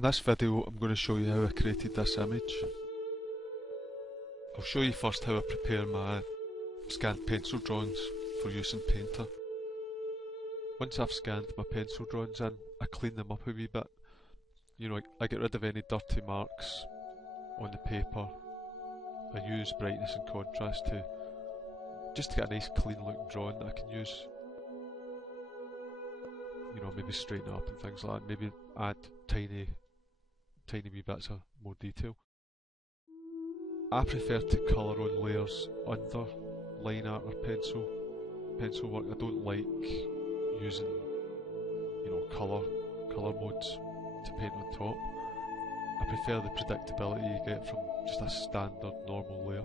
In this video I'm going to show you how I created this image. I'll show you first how I prepare my scanned pencil drawings for use in Painter. Once I've scanned my pencil drawings in, I clean them up a wee bit. I get rid of any dirty marks on the paper. I use brightness and contrast just to get a nice clean looking drawing that I can use. Maybe straighten it up and things like that, maybe add tiny wee bits of more detail. I prefer to colour on layers under line art or pencil work. I don't like using colour modes to paint on top. I prefer the predictability you get from just a standard normal layer.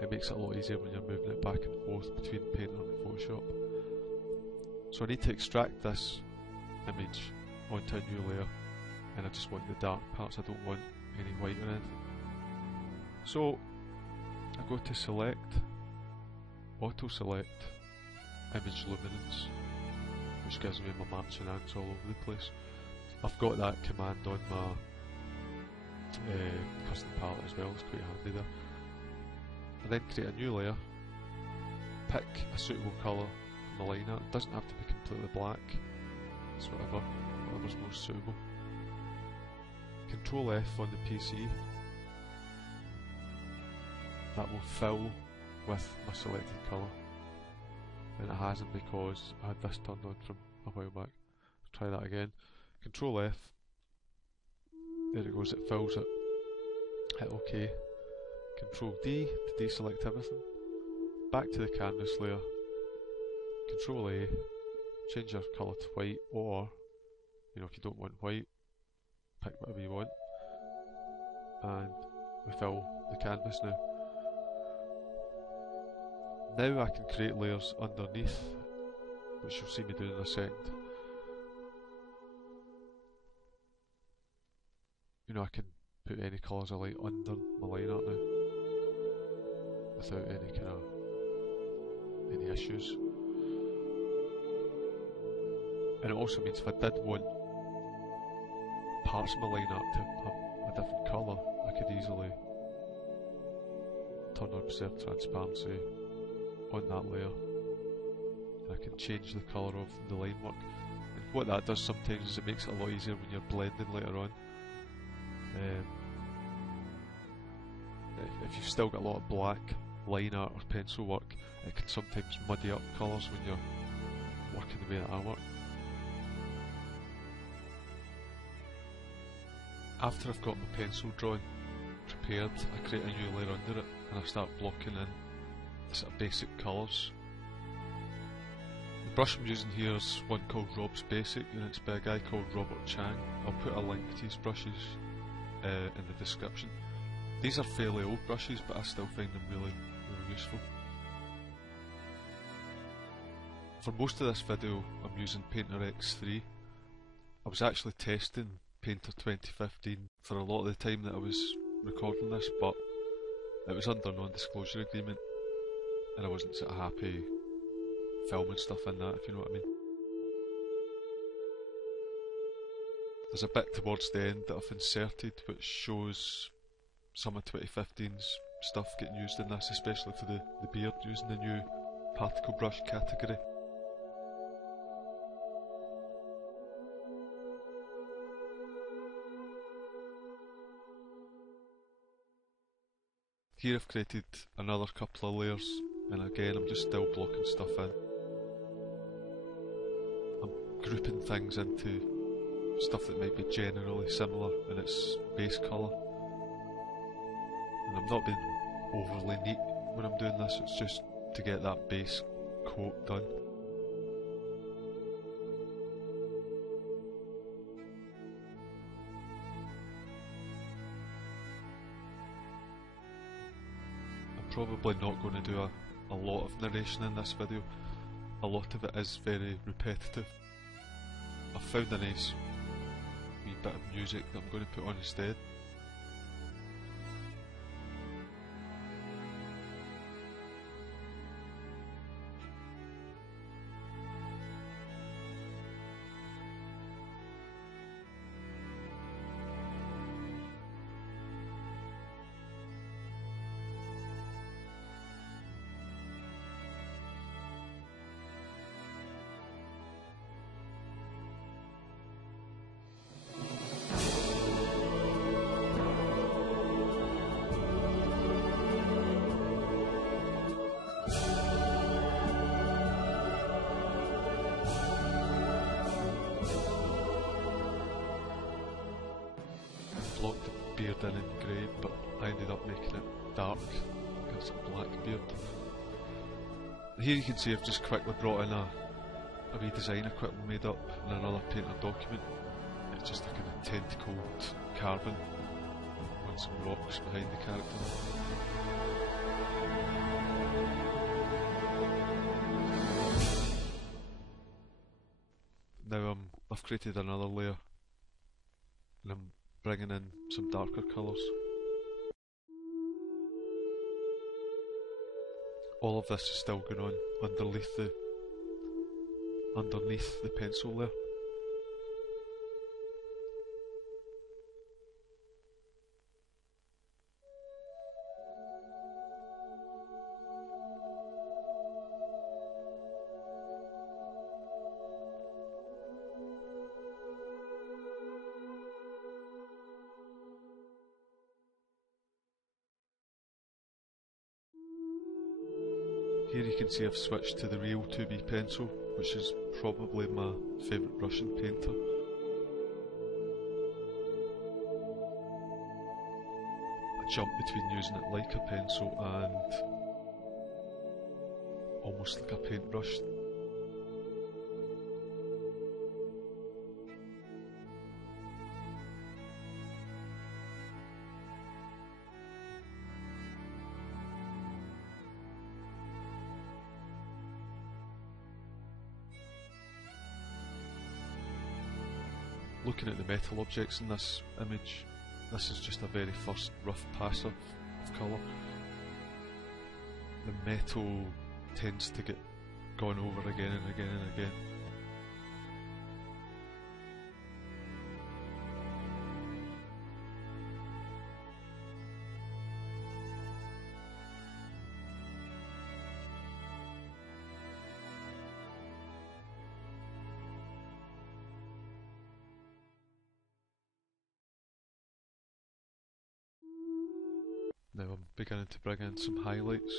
It makes it a lot easier when you're moving it back and forth between Painter and Photoshop. So I need to extract this image onto a new layer, and I just want the dark parts. I don't want any white or anything. So I go to select, auto select, image luminance, which gives me my matching ants all over the place. I've got that command on my custom palette as well, it's quite handy there. And then create a new layer, pick a suitable colour from the line art. It doesn't have to be completely black, it's whatever's most suitable. Control F on the PC, that will fill with my selected colour, and it hasn't because I had this turned on from a while back. Try that again. Control F, there it goes, it fills it. Hit OK. Control D to deselect everything. Back to the canvas layer. Control A, change your colour to white, or if you don't want white, pick whatever you want, and we fill the canvas now. Now I can create layers underneath, which you'll see me do in a second. I can put any colours I like under my line art now, without any issues. And it also means if I did want parts of my line art to have a different colour, I could easily turn on preserve transparency on that layer, and I can change the colour of the line work. And what that does sometimes is it makes it a lot easier when you're blending later on. If you've still got a lot of black line art or pencil work, it can sometimes muddy up colours when you're working the way that I work. After I've got my pencil drawing prepared, I create a new layer under it, and I start blocking in the sort of basic colours. The brush I'm using here is one called Rob's Basic, and it's by a guy called Robert Chang. I'll put a link to his brushes in the description. These are fairly old brushes, but I still find them really useful. For most of this video I'm using Painter X3. I was actually testing Painter 2015 for a lot of the time that I was recording this, but it was under non-disclosure agreement, and I wasn't sort of happy filming stuff in that, if you know what I mean. There's a bit towards the end that I've inserted which shows some of 2015's stuff getting used in this, especially for the beard, using the new particle brush category. Here I've created another couple of layers, and again I'm just still blocking stuff in. I'm grouping things into stuff that might be generally similar in its base colour, and I'm not being overly neat when I'm doing this, it's just to get that base coat done. Probably not going to do a lot of narration in this video. A lot of it is very repetitive. I've found a nice wee bit of music that I'm going to put on instead. beard in grey, but I ended up making it dark, got some black beard. Here you can see I've just quickly brought in a wee design I quickly made up in another painter document. It's just a kind of tentacled carving on some rocks behind the character. Now I've created another layer and I'm bringing in some darker colours. All of this is still going on underneath the pencil layer. Here you can see I've switched to the real 2B pencil, which is probably my favourite Russian painter. I jump between using it like a pencil and almost like a paintbrush. Looking at the metal objects in this image, this is just a very first rough pass of colour. The metal tends to get gone over again and again and again. Now I'm beginning to bring in some highlights.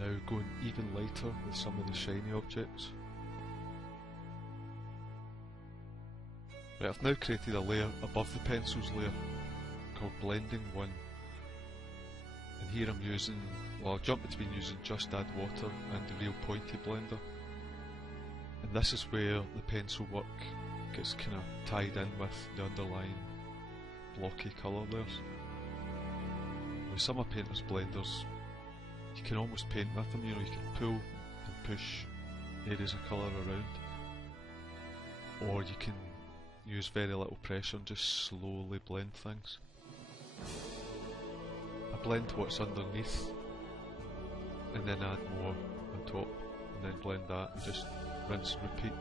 Now going even lighter with some of the shiny objects. Right, I've now created a layer above the pencils layer called Blending 1, and here I'm using, well, I'll jump between using Just Add Water and the Real Pointy Blender, and this is where the pencil work gets kind of tied in with the underlying blocky colour layers. With some of Painter's blenders, you can almost paint with them, you know, you can pull and push areas of colour around, or you can use very little pressure and just slowly blend things. I blend what's underneath and then add more on top, and then blend that and just rinse and repeat.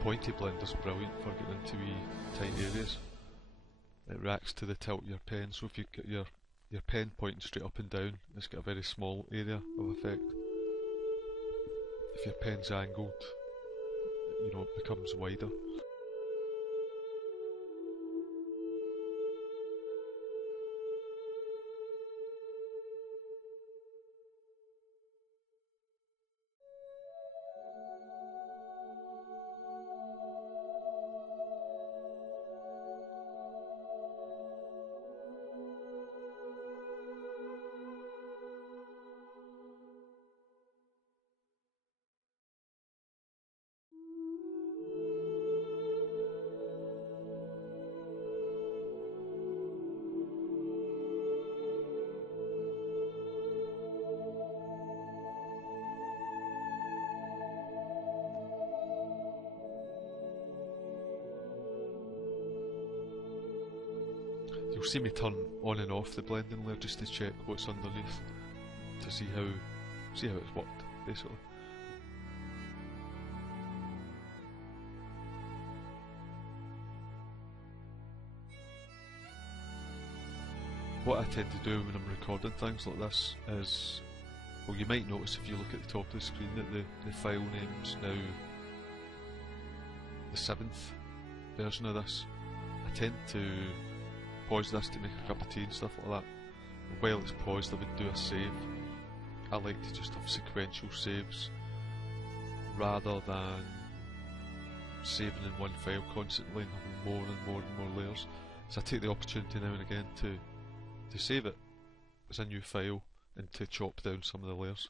Pointy blender's brilliant for getting into wee tight areas. It reacts to the tilt of your pen, so if you get your pen pointing straight up and down, it's got a very small area of effect. If your pen's angled, you know, it becomes wider. see me turn on and off the blending layer just to check what's underneath, to see how it's worked, basically. What I tend to do when I'm recording things like this is, well, you might notice if you look at the top of the screen that the file name's now the 7th version of this. I tend to pause this to make a cup of tea and stuff like that. And while it's paused, I would do a save. I like to just have sequential saves rather than saving in one file constantly and having more and more and more layers. So I take the opportunity now and again to save it as a new file and to chop down some of the layers.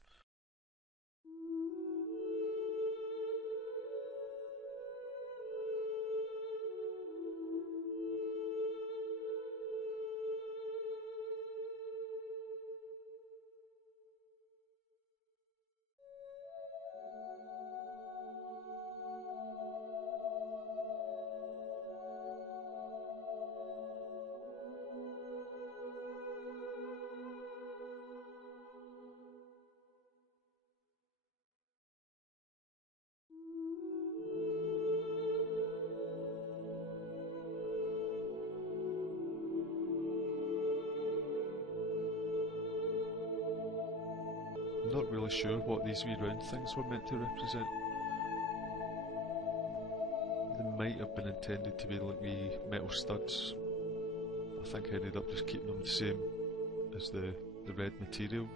I'm not really sure what these wee round things were meant to represent. They might have been intended to be like wee metal studs. I think I ended up just keeping them the same as the red material.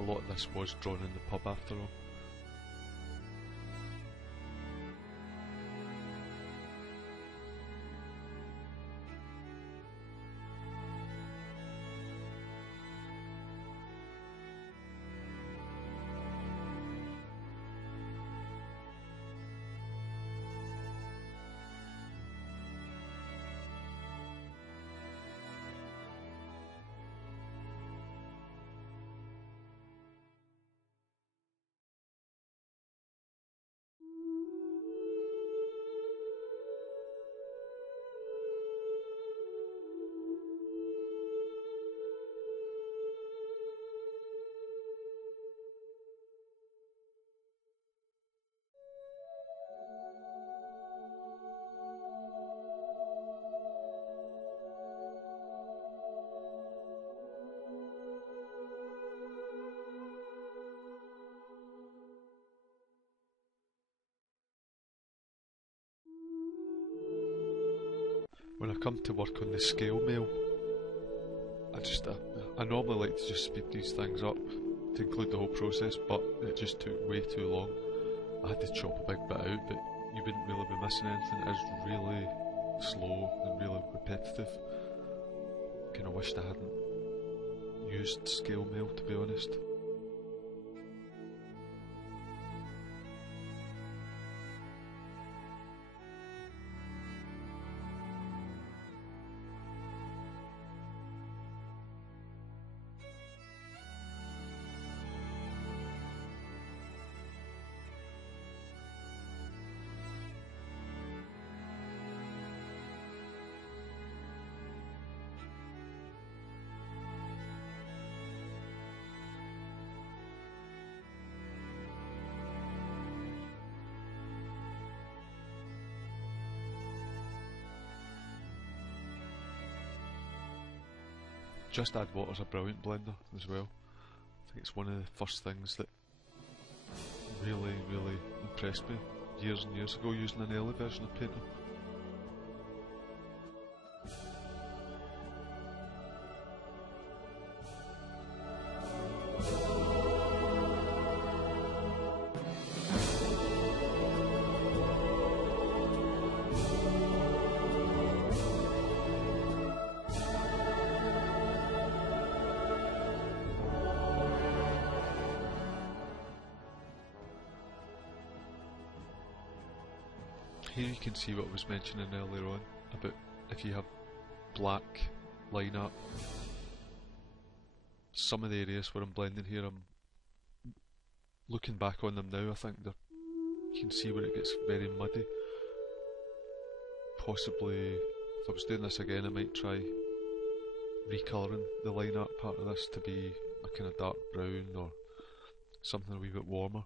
A lot of this was drawn in the pub after all. When I come to work on the scale mail, I normally like to just speed these things up to include the whole process, but it just took way too long. I had to chop a big bit out, but you wouldn't really be missing anything. It is really slow and really repetitive. Kinda wished I hadn't used scale mail, to be honest. Just Add Water's a brilliant blender as well. I think it's one of the first things that really impressed me years and years ago using an early version of Painter. Here you can see what I was mentioning earlier on about if you have black line art some of the areas where I'm blending here, I'm looking back on them now, I think you can see where it gets very muddy. Possibly, if I was doing this again, I might try recolouring the line art part of this to be a kind of dark brown or something a wee bit warmer.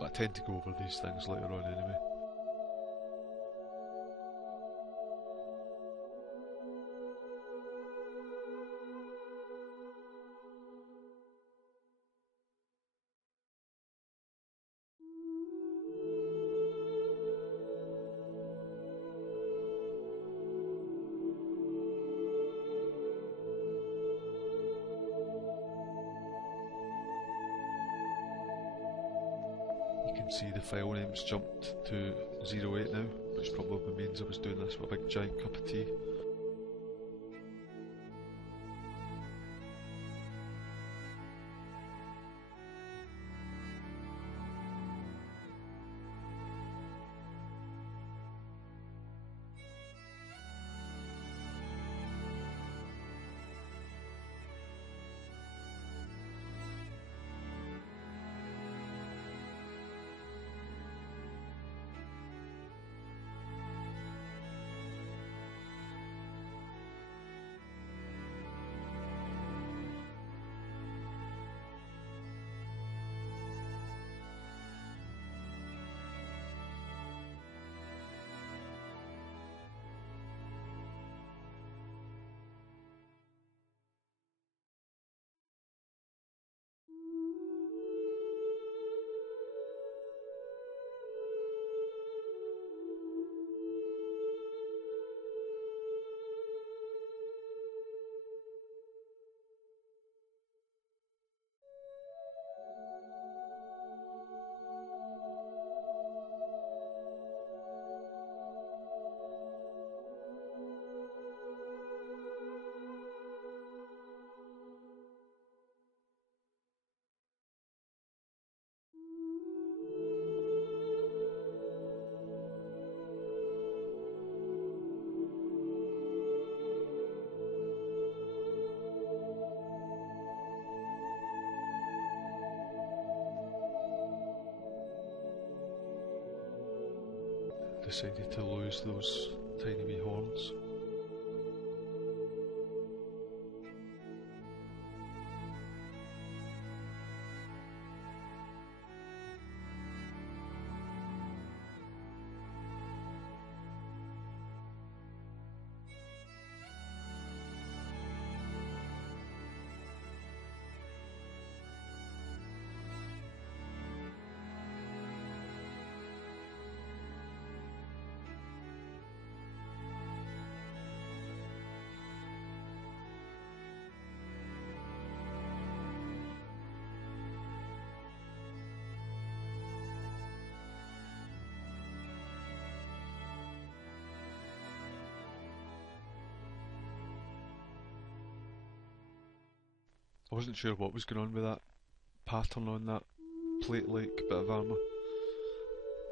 But I tend to go over these things later on anyway. You can see the file name's jumped to 08 now, which probably means I was doing this with a big giant cup of tea. Decided to lose those tiny wee horns. I wasn't sure what was going on with that pattern on that plate-like bit of armour.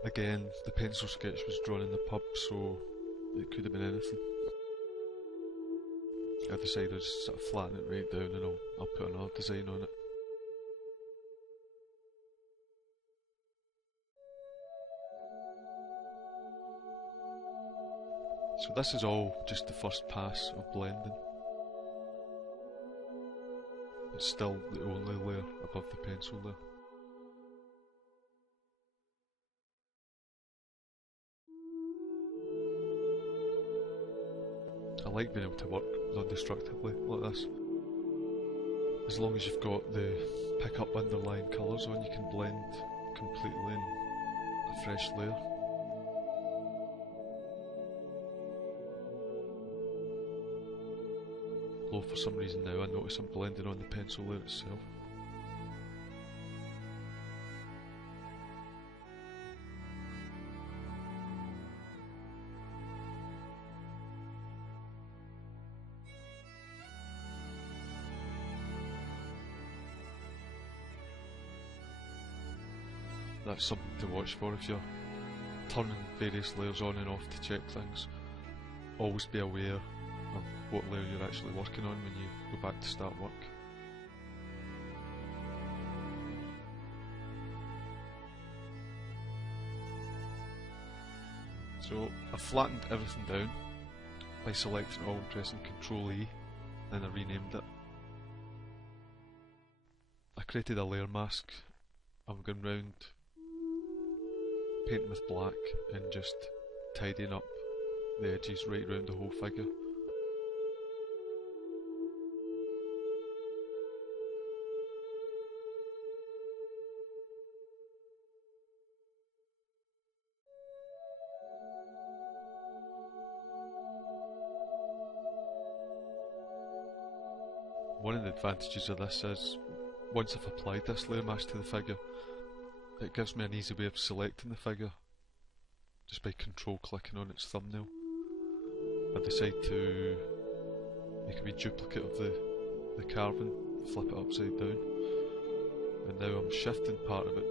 Again, the pencil sketch was drawn in the pub, so it could have been anything. I decided I'll just sort of flatten it right down and I'll put another design on it. So this is all just the first pass of blending. It's still the only layer above the pencil there. I like being able to work non-destructively like this. As long as you've got the pick up underlying colours on, you can blend completely in a fresh layer. Although for some reason now I notice I'm blending on the pencil layer itself. That's something to watch for if you're turning various layers on and off to check things. always be aware of what layer you're actually working on when you go back to start work. So I flattened everything down by selecting all and pressing Ctrl E, then I renamed it. I created a layer mask. I'm going round painting with black and just tidying up the edges right round the whole figure. One of the advantages of this is, once I've applied this layer mask to the figure, it gives me an easy way of selecting the figure just by control clicking on its thumbnail. I decide to make a wee duplicate of the carving, flip it upside down, and now I'm shifting part of it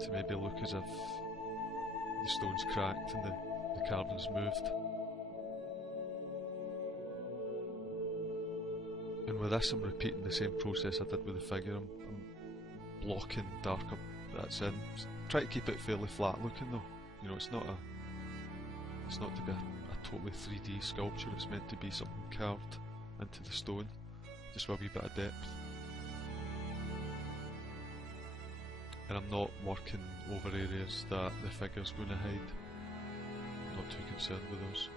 to maybe look as if the stone's cracked and the carving's moved. And with this I'm repeating the same process I did with the figure. I'm blocking darker bits in. Try to keep it fairly flat looking though. You know, it's not to be a totally 3D sculpture, it's meant to be something carved into the stone, just with a wee bit of depth. And I'm not working over areas that the figure's going to hide. I'm not too concerned with those.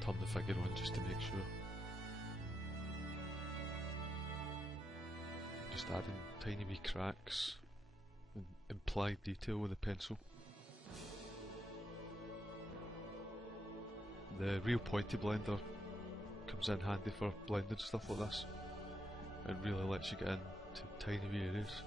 Turn the figure on just to make sure. Just adding tiny wee cracks and implied detail with a pencil. The real pointy blender comes in handy for blending stuff like this. It really lets you get into tiny wee areas.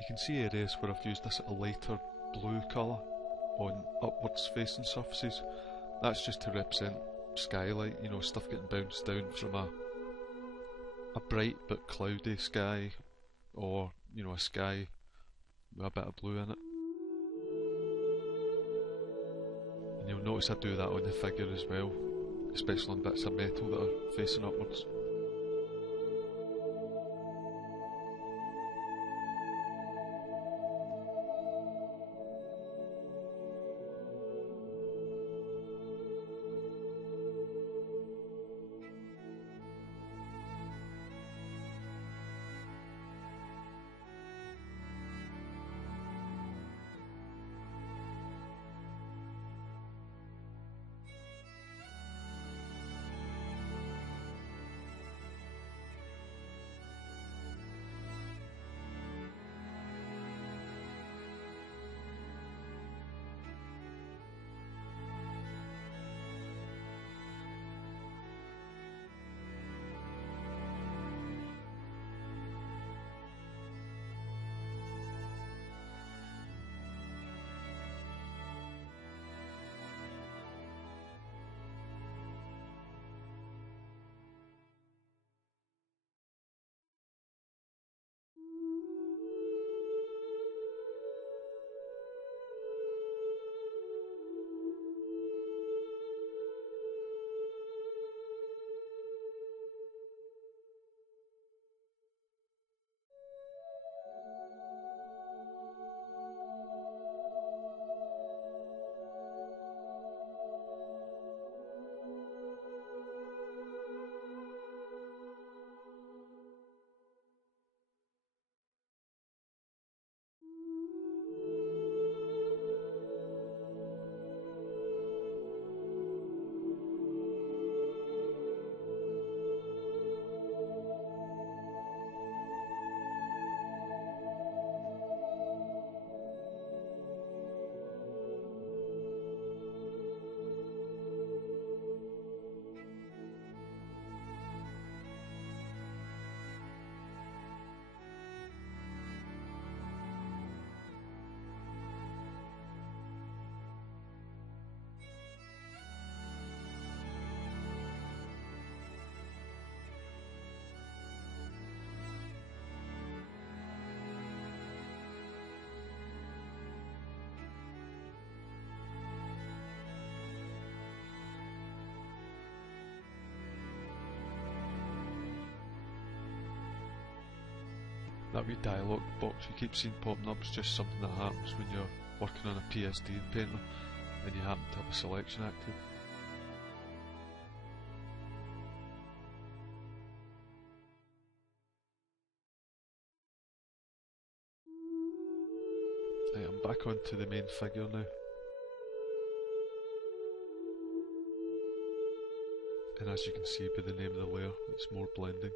You can see areas where I've used this sort of lighter blue colour on upwards facing surfaces. That's just to represent skylight, you know, stuff getting bounced down from a bright but cloudy sky, or, you know, a sky with a bit of blue in it. And you'll notice I do that on the figure as well, especially on bits of metal that are facing upwards. That wee dialogue box you keep seeing popping up is just something that happens when you're working on a PSD in Painter and you happen to have a selection active. Right, I'm back onto the main figure now. And as you can see by the name of the layer, it's more blending.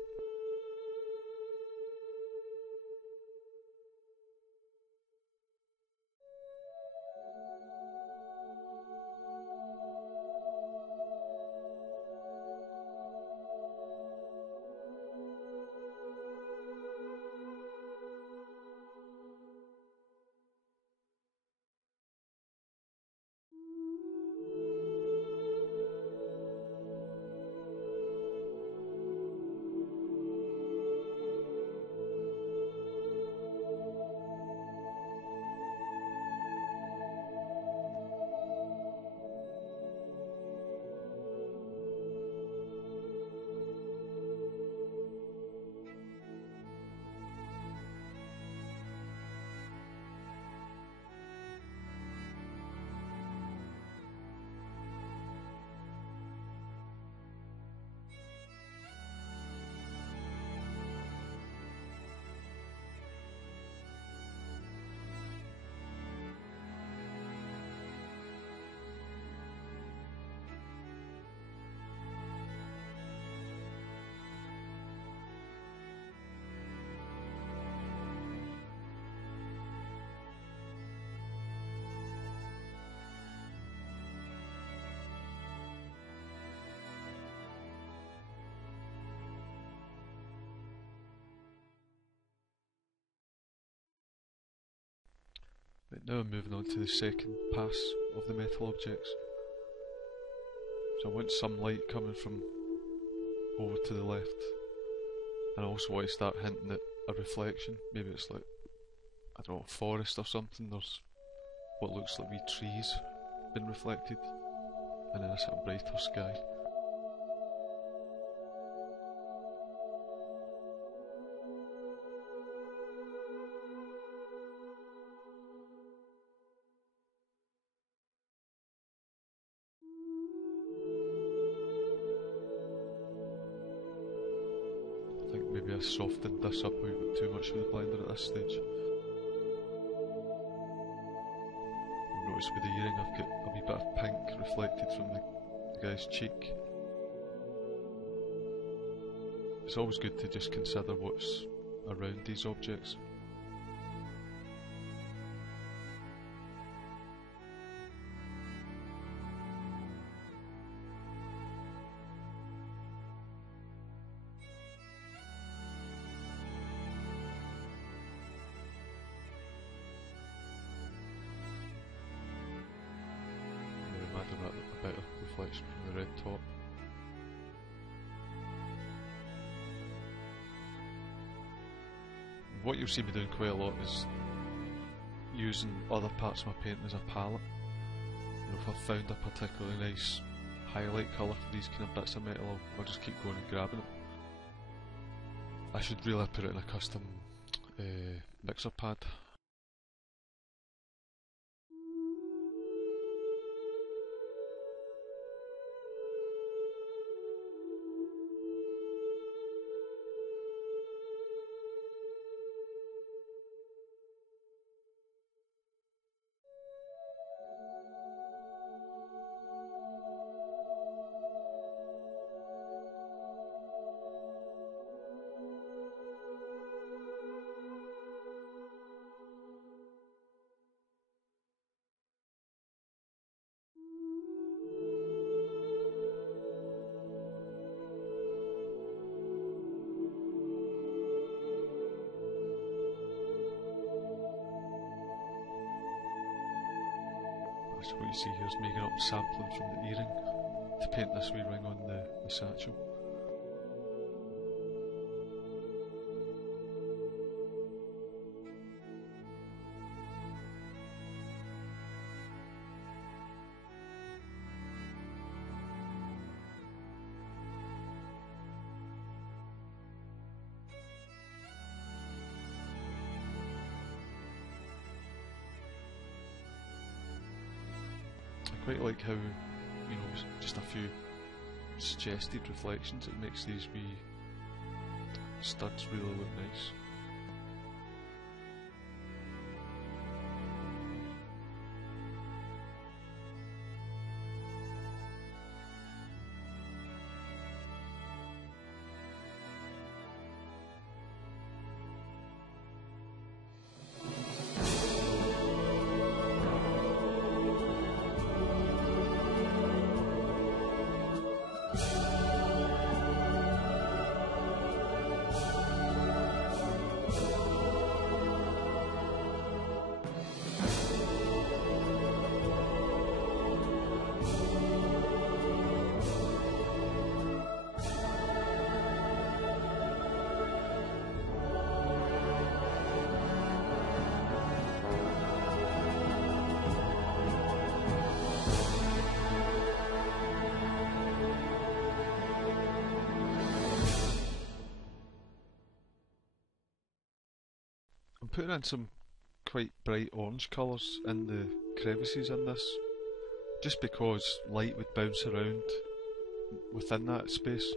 Right, now I'm moving on to the second pass of the metal objects. So I want some light coming from over to the left, and I also want to start hinting at a reflection. Maybe it's like, I don't know, a forest or something. There's what looks like wee trees being reflected, and then a sort of brighter sky. I think maybe I softened this up a wee bit too much with the blender at this stage. Notice with the earring I've got a wee bit of pink reflected from the guy's cheek. It's always good to just consider what's around these objects. A bit of reflection from the red top. What you'll see me doing quite a lot is using other parts of my painting as a palette. You know, if I've found a particularly nice highlight colour for these kind of bits of metal, I'll just keep going and grabbing it. I should really put it in a custom mixer pad. So what you see here is me getting up sampling from the earring to paint this wee ring on the satchel. Quite like how, you know, just a few suggested reflections, it makes these wee studs really look nice. I'm putting in some quite bright orange colours in the crevices in this, just because light would bounce around within that space.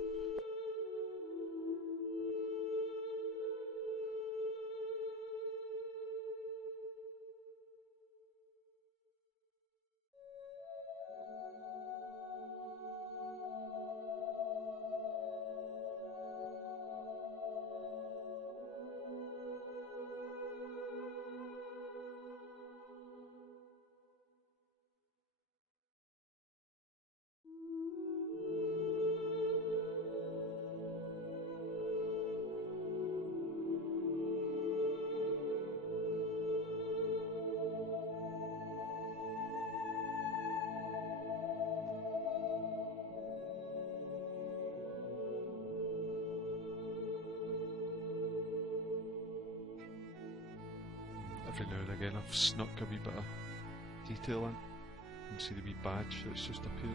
Every now and again I've snuck a wee bit of detail in. You can see the wee badge that's just appeared.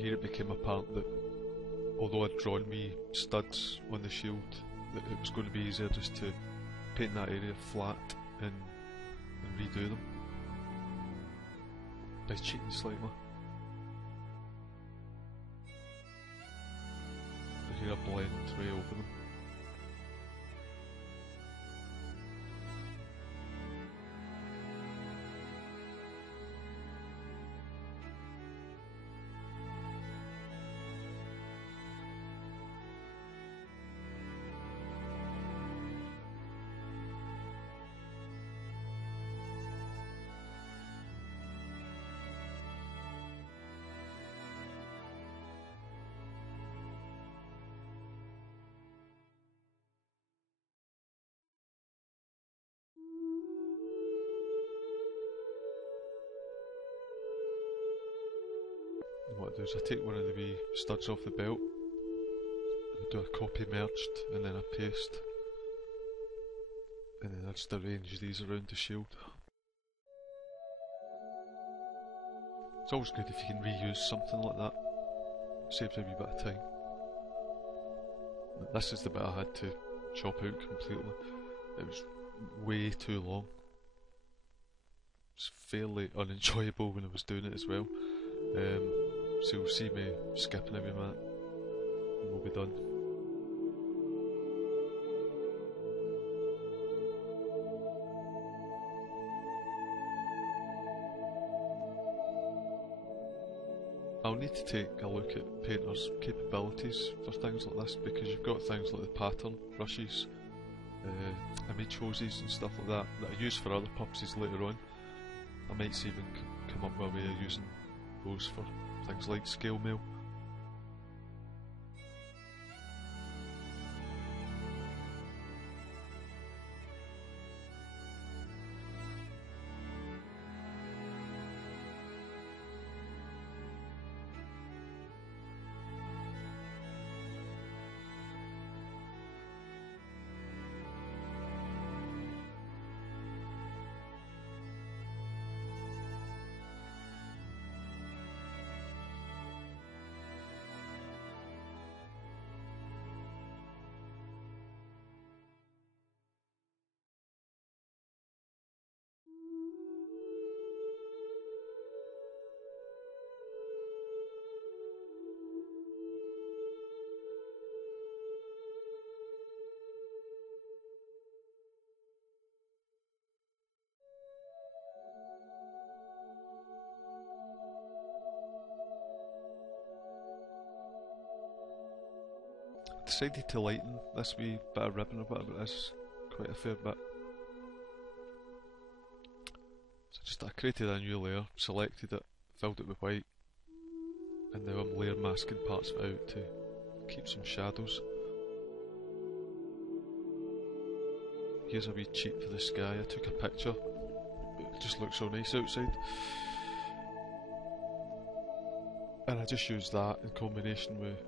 here it became apparent that although I'd drawn me studs on the shield, that it was going to be easier just to paint that area flat and redo them by cheating slightly. And here I blend right over them. What I do is I take one of the wee studs off the belt, I do a copy merged and then a paste, and then I just arrange these around the shield. It's always good if you can reuse something like that, saves a wee bit of time. This is the bit I had to chop out completely, it was way too long. It's fairly unenjoyable when I was doing it as well. So you'll see me skipping every minute and we'll be done. I'll need to take a look at Painter's capabilities for things like this, because you've got things like the pattern brushes, image hoses and stuff like that that I use for other purposes later on. I might even come up with a way of using those for things like scale mail. Decided to lighten this wee bit of ribbon or whatever it is quite a fair bit. So I created a new layer, selected it, filled it with white, and now I'm layer masking parts of it out to keep some shadows. Here's a wee cheat for the sky. I took a picture, it just looks so nice outside, and I just used that in combination with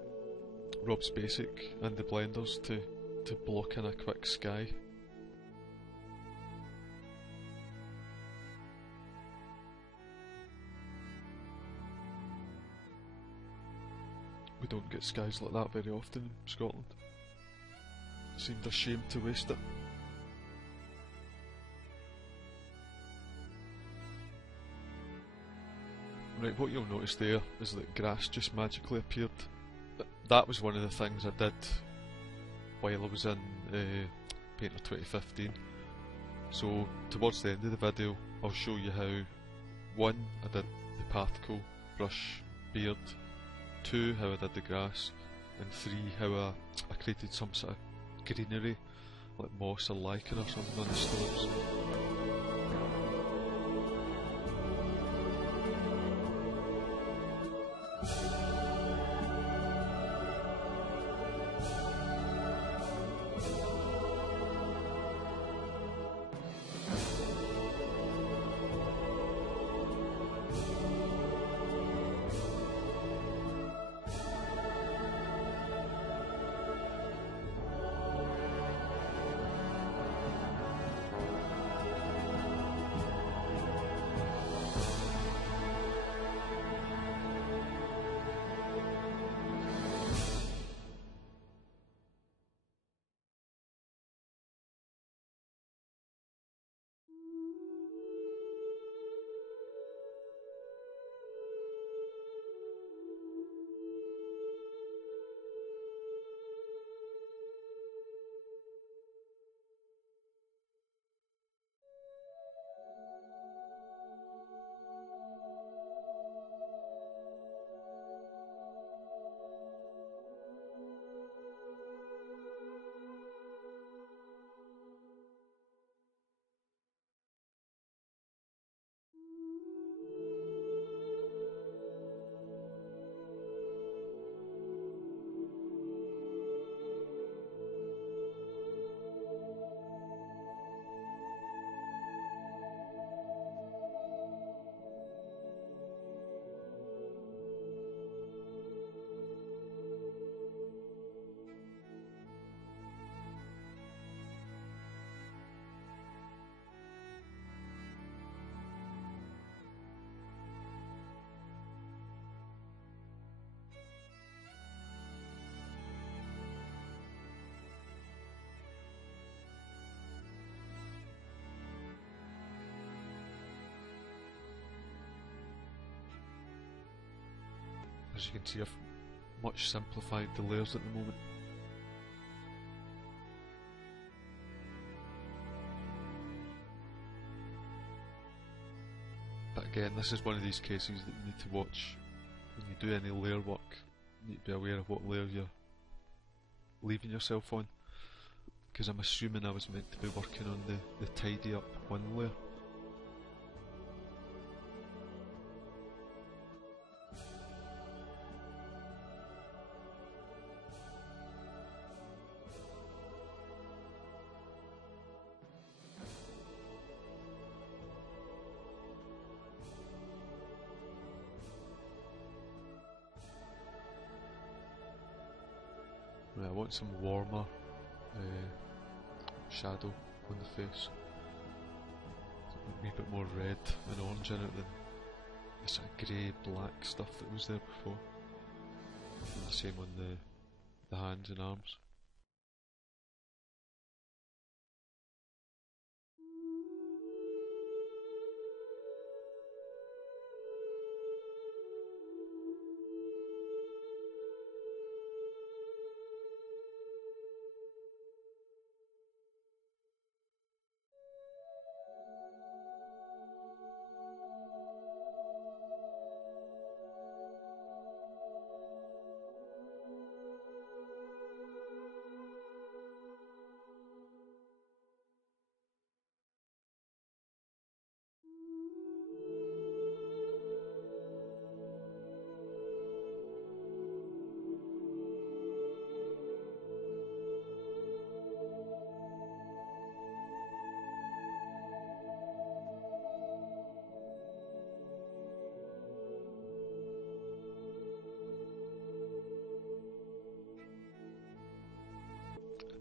Rob's Basic and the blenders to block in a quick sky. We don't get skies like that very often in Scotland. It seemed a shame to waste it. Right, what you'll notice there is that grass just magically appeared. That was one of the things I did while I was in Painter 2015. So towards the end of the video I'll show you how, 1, I did the particle, brush, beard, 2, how I did the grass, and 3, how I created some sort of greenery like moss or lichen or something on the slopes. as you can see, I've much simplified the layers at the moment. But again, this is one of these cases that you need to watch when you do any layer work. You need to be aware of what layer you're leaving yourself on, because I'm assuming I was meant to be working on the tidy up one layer. Right, I want some warmer shadow on the face. A wee bit more red and orange in it than the sort of grey black stuff that was there before. And the same on the hands and arms.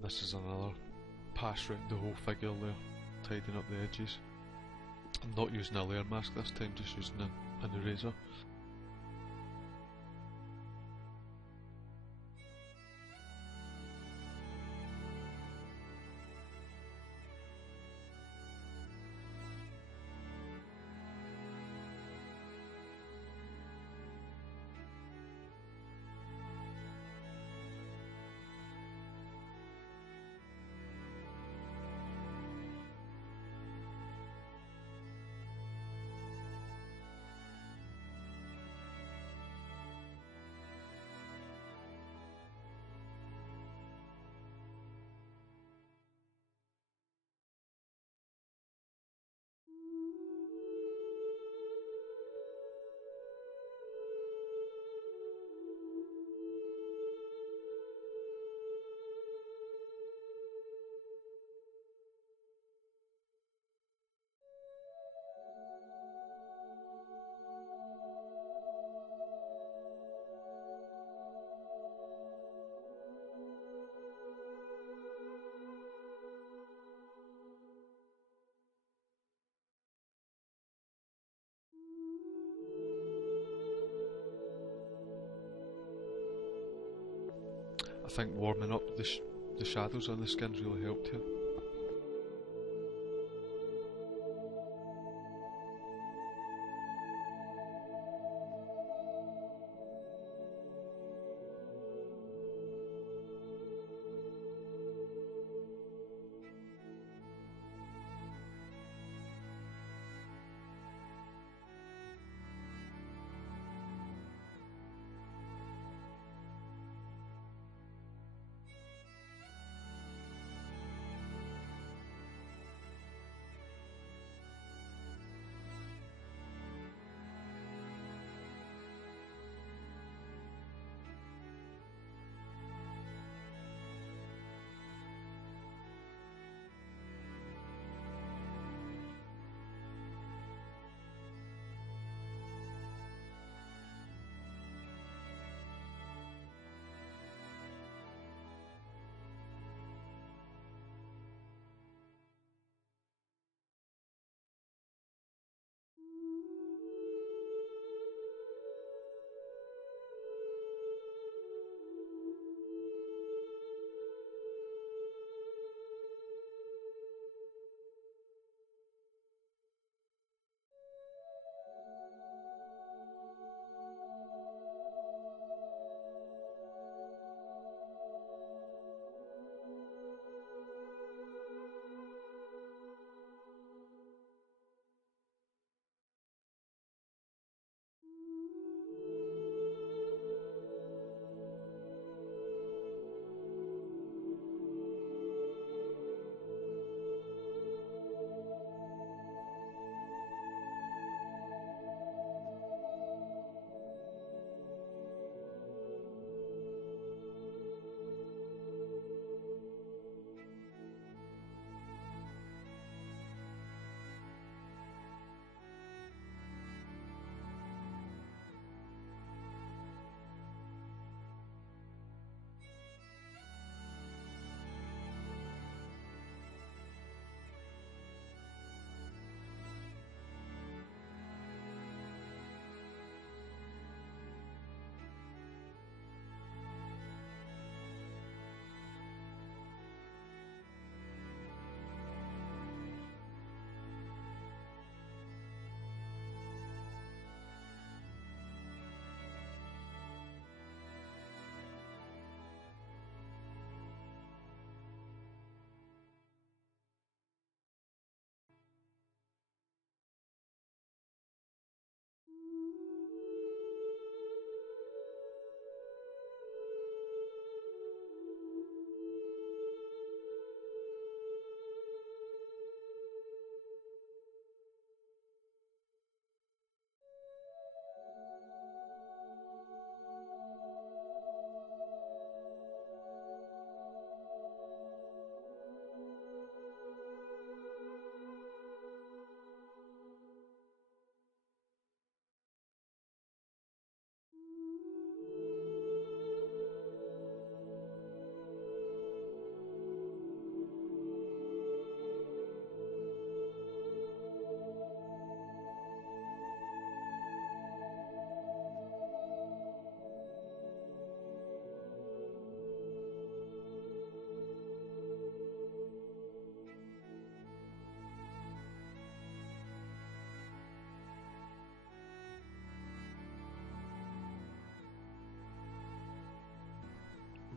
This is another pass round the whole figure layer, tidying up the edges. I'm not using a layer mask this time, just using an eraser. I think warming up the shadows on the skin's really helped here.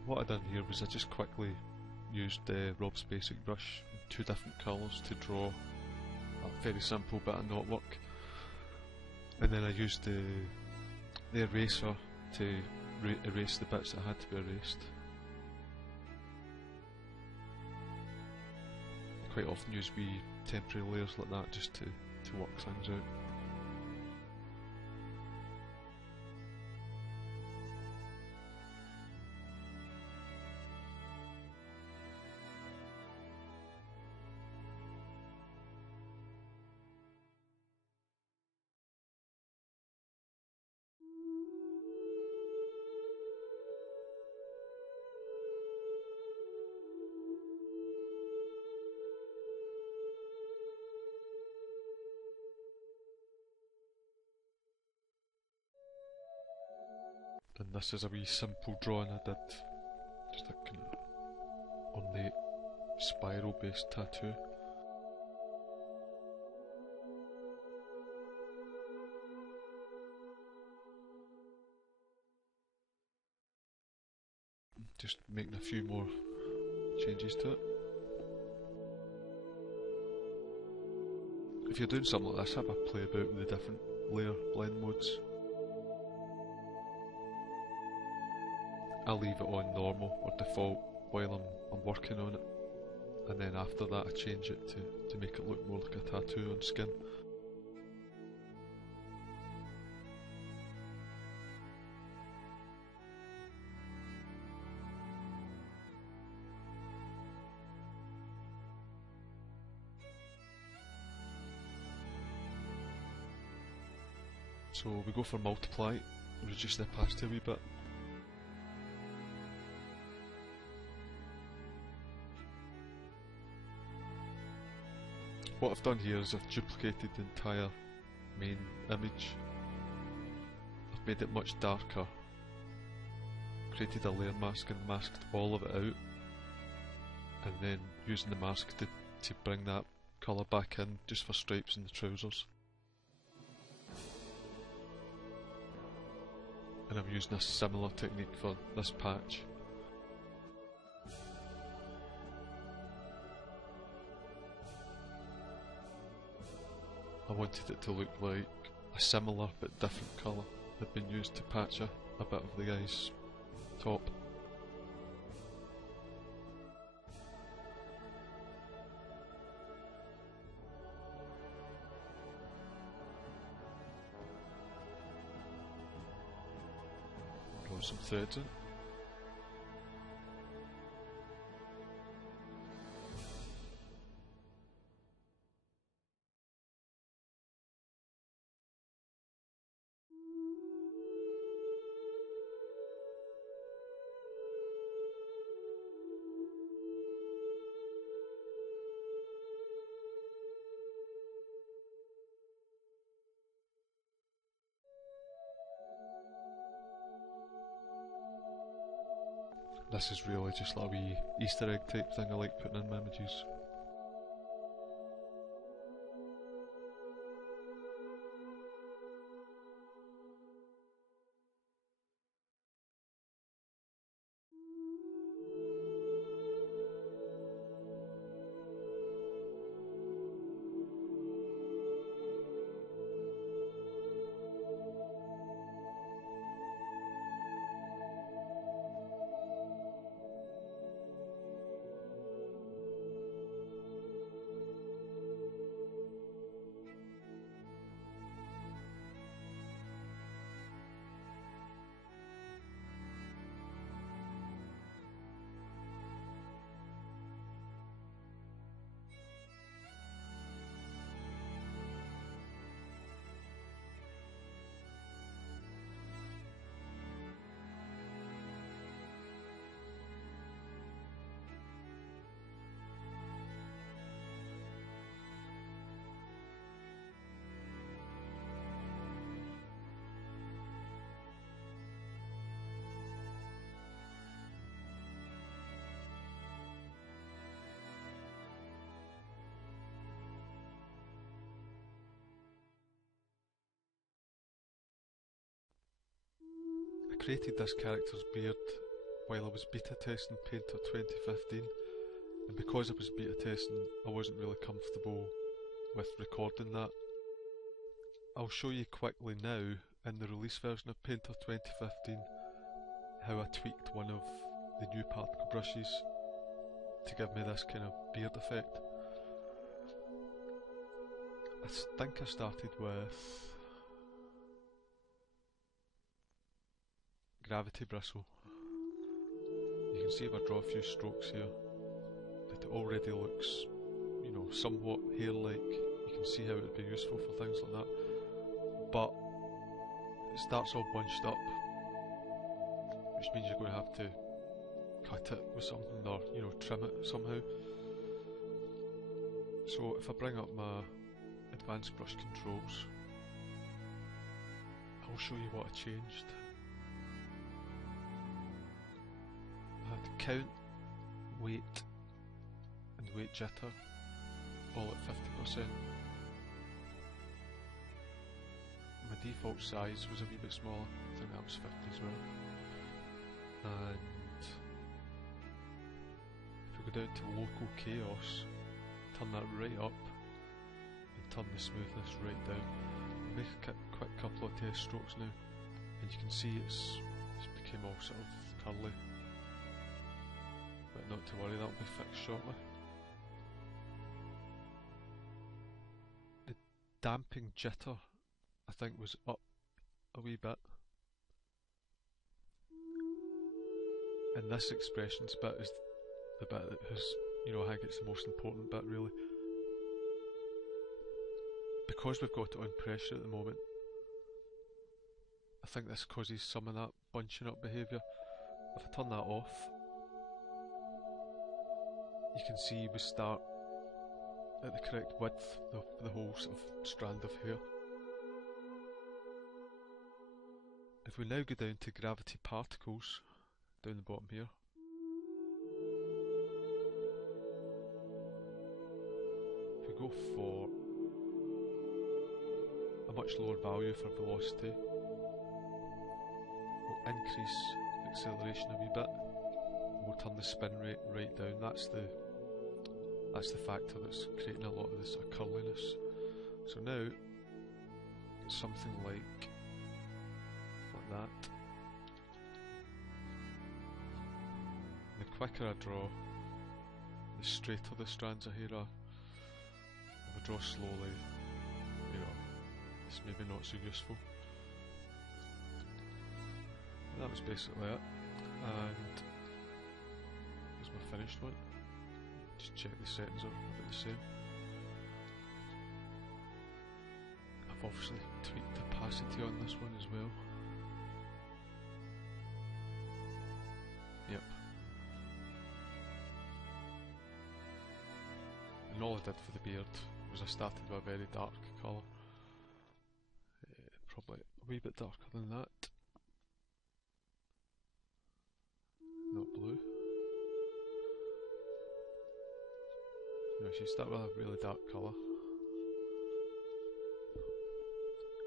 what I done here was I just quickly used Rob's basic brush in 2 different colours to draw a very simple bit of knotwork, and then I used the eraser to erase the bits that had to be erased. I quite often use wee temporary layers like that just to work things out. And this is a wee simple drawing I did, just a kind of ornate spiral based tattoo. Just making a few more changes to it. If you're doing something like this, have a play about with the different layer blend modes. I'll leave it on normal or default while I'm working on it, and then after that I change it to make it look more like a tattoo on skin. So we go for multiply, reduce the opacity a wee bit. What I've done here is I've duplicated the entire main image. I've made it much darker, created a layer mask and masked all of it out, and then using the mask to bring that colour back in just for stripes in the trousers. And I'm using a similar technique for this patch. I wanted it to look like a similar but different colour had been used to patch a bit of the guy's top. Draw some threads in. This is really just like a wee Easter egg type thing I like putting in my images. I created this character's beard while I was beta testing Painter 2015, and because I was beta testing I wasn't really comfortable with recording that. I'll show you quickly now in the release version of Painter 2015 how I tweaked one of the new particle brushes to give me this kind of beard effect. I think I started with Gravity Bristle. You can see if I draw a few strokes here that it already looks, you know, somewhat hair-like. You can see how it would be useful for things like that. But it starts all bunched up, which means you're going to have to cut it with something or, you know, trim it somehow. So if I bring up my advanced brush controls, I'll show you what I changed. I had count, weight and weight jitter all at 50%. My default size was a wee bit smaller, I think that was 50 as well. And if we go down to local chaos, turn that right up and turn the smoothness right down. I'll make a quick couple of test strokes now, and you can see it's became all sort of curly. But not to worry, that'll be fixed shortly. The damping jitter I think was up a wee bit. And this expressions bit is the bit that has, you know, I think it's the most important bit really. Because we've got it on pressure at the moment, I think this causes some of that bunching up behaviour. If I turn that off, you can see we start at the correct width of the whole sort of strand of hair. If we now go down to gravity particles, down the bottom here, if we go for a much lower value for velocity, we'll increase acceleration a wee bit, and we'll turn the spin rate right down. That's the factor that's creating a lot of this curliness. So now it's something like that. And the quicker I draw, the straighter the strands of hair are. If I draw slowly, you know, it's maybe not so useful. And that was basically it. And here's my finished one. Just check the settings are about the same. I've obviously tweaked the opacity on this one as well. Yep. And all I did for the beard was I started with a very dark colour. Probably a wee bit darker than that. Not blue. No, you start with a really dark colour.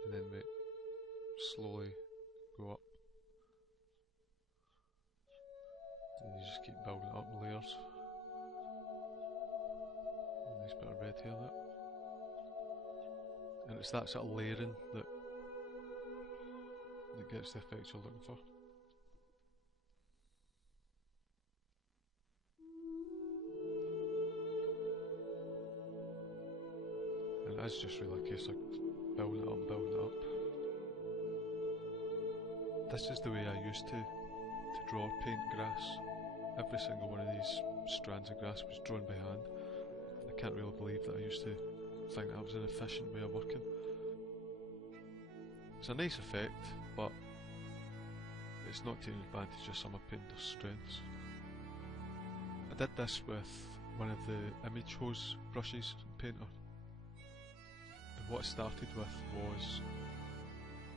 And then we slowly go up. And you just keep building up layers. A nice bit of red here there. And it's that sort of layering that gets the effects you're looking for. And it's just really a case of building it up, building it up. This is the way I used to draw or paint grass. Every single one of these strands of grass was drawn by hand. I can't really believe that I used to think that was an efficient way of working. It's a nice effect, but it's not taking advantage of some of Painter's strengths. I did this with one of the image hose brushes in Painter. And what I started with was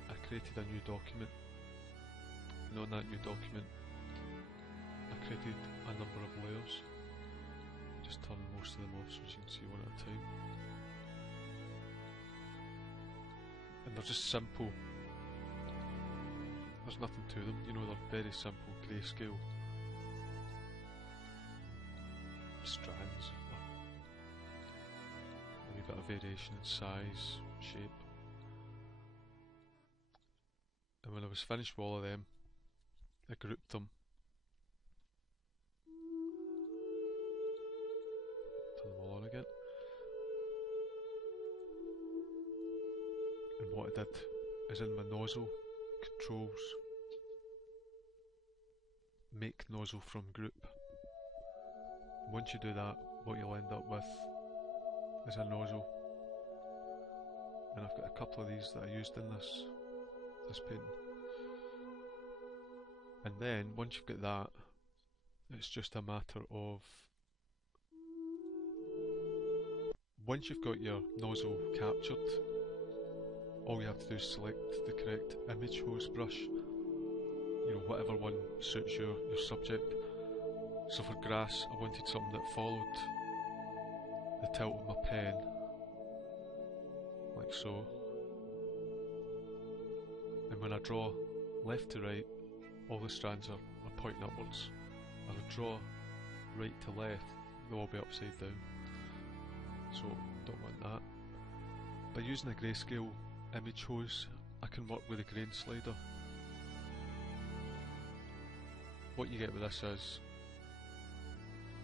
I created a new document, and on that new document I created a number of layers. Just turn most of them off so you can see one at a time. And they're just simple. There's nothing to them, you know, they're very simple grayscale strands, a wee bit of variation in size, shape. And when I was finished with all of them, I grouped them. Turn them all on again. And what I did is in my nozzle controls, make nozzle from group. And once you do that, what you'll end up with is a nozzle. And I've got a couple of these that I used in this painting. And then once you've got that, it's just a matter of, once you've got your nozzle captured, all you have to do is select the correct image hose brush, you know, whatever one suits your subject. So for grass, I wanted something that followed the tilt of my pen, like so. And when I draw left to right, all the strands are pointing upwards. If I draw right to left, they'll all be upside down. So, don't want that. By using a grayscale image hose, I can work with a grain slider. What you get with this is,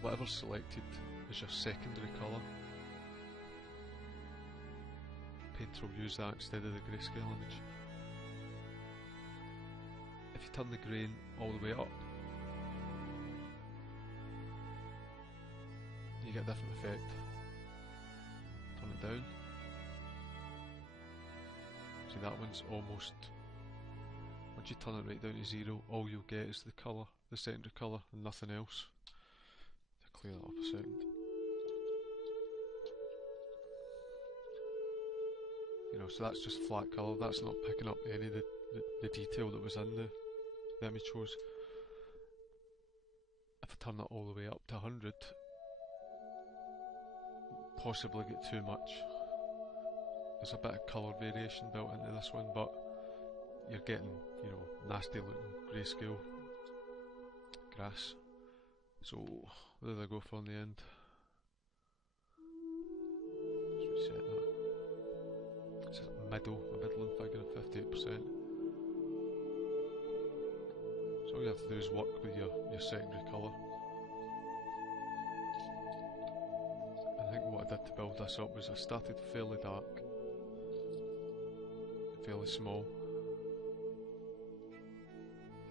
whatever's selected is your secondary colour. Painter will use that instead of the grayscale image. If you turn the grain all the way up, you get a different effect. Turn it down. See, that one's almost, once you turn it right down to 0, all you'll get is the colour, the secondary colour, and nothing else. To clear that up a second. You know, so that's just flat colour, that's not picking up any of the detail that was in the image hose. If I turn that all the way up to 100, possibly get too much. There's a bit of colour variation built into this one, but you're getting, you know, nasty looking grayscale grass. So, what did I go for in the end? Let's reset that. It's a middling figure of 58%. So all you have to do is work with your secondary colour. I think what I did to build this up was I started fairly dark, fairly small,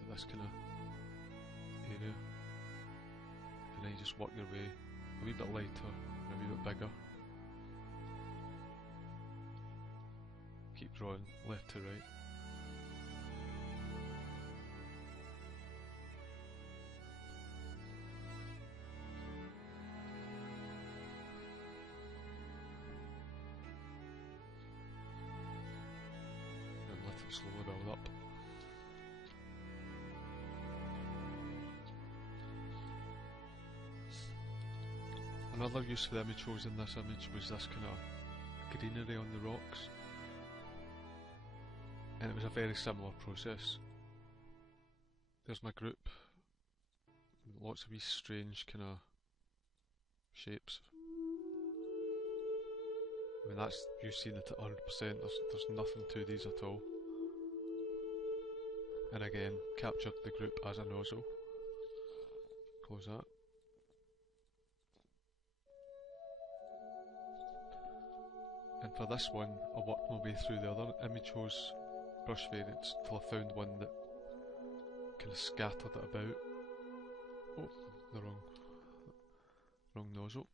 in this kind of area, and then you just work your way a wee bit lighter and a wee bit bigger. Keep drawing left to right. Slowly build up. Another use for the image hose in this image was this kind of greenery on the rocks, and it was a very similar process. There's my group, lots of these strange kind of shapes. I mean, that's, you've seen it at 100%, there's nothing to these at all. And again, captured the group as a nozzle. Close that. And for this one, I worked my way through the other image hose brush variants till I found one that kind of scattered it about. Oh, the wrong nozzle.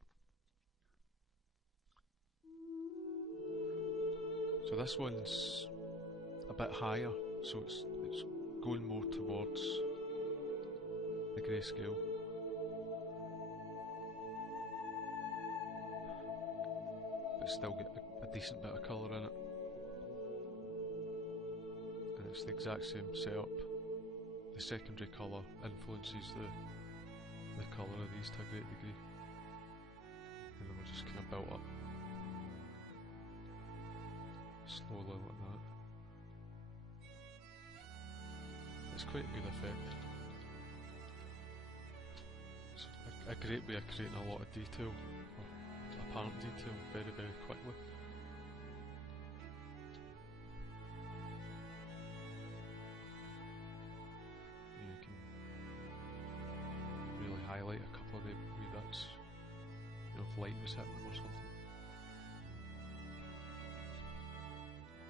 So this one's a bit higher, so it's going more towards the grayscale. But still get a decent bit of colour in it. And it's the exact same setup. The secondary colour influences the colour of these to a great degree. And then we're just kind of built up slowly like that. It's quite a good effect. So a great way of creating a lot of detail, or apparent detail, very quickly. You can really highlight a couple of the wee bits, you know, if light was hitting them or something.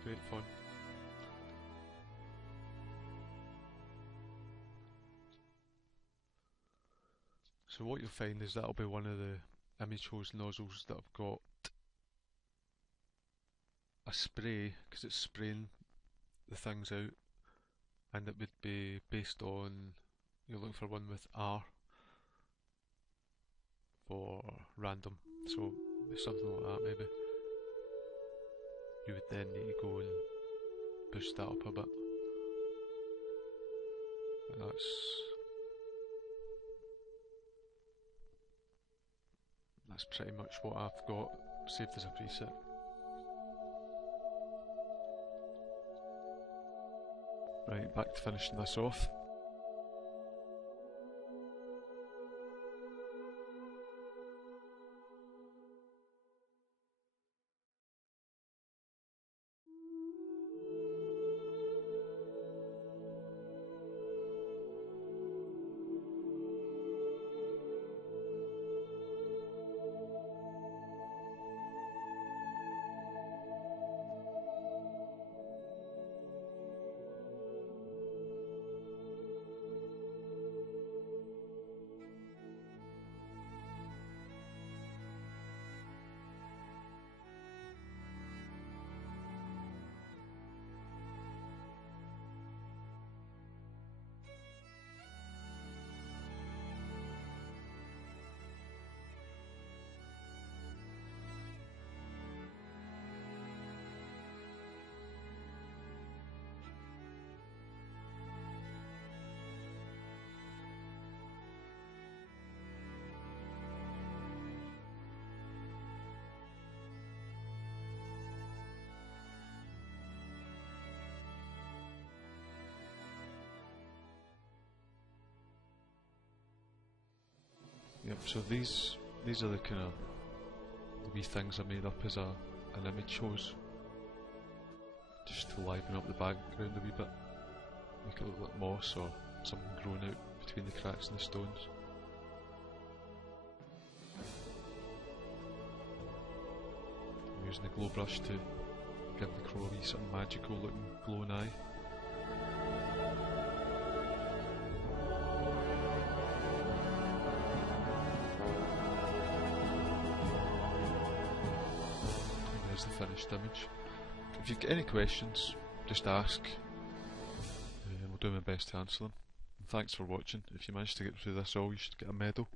Great fun. So what you'll find is that'll be one of the image hose nozzles that I've got a spray, because it's spraying the things out, and it would be based on, you're looking for one with R for random, so something like that maybe. You would then need to go and push that up a bit. And that's pretty much what I've got saved as a preset. Right, back to finishing this off. Yep, so these are the kind of the wee things I made up as an image hose, just to liven up the background a wee bit, make it look like moss or something growing out between the cracks in the stones. I'm using the glow brush to give the crow a wee sort of magical looking glowing eye. The finished image. If you've got any questions, just ask, and we'll do my best to answer them. And thanks for watching. If you managed to get through this all, you should get a medal.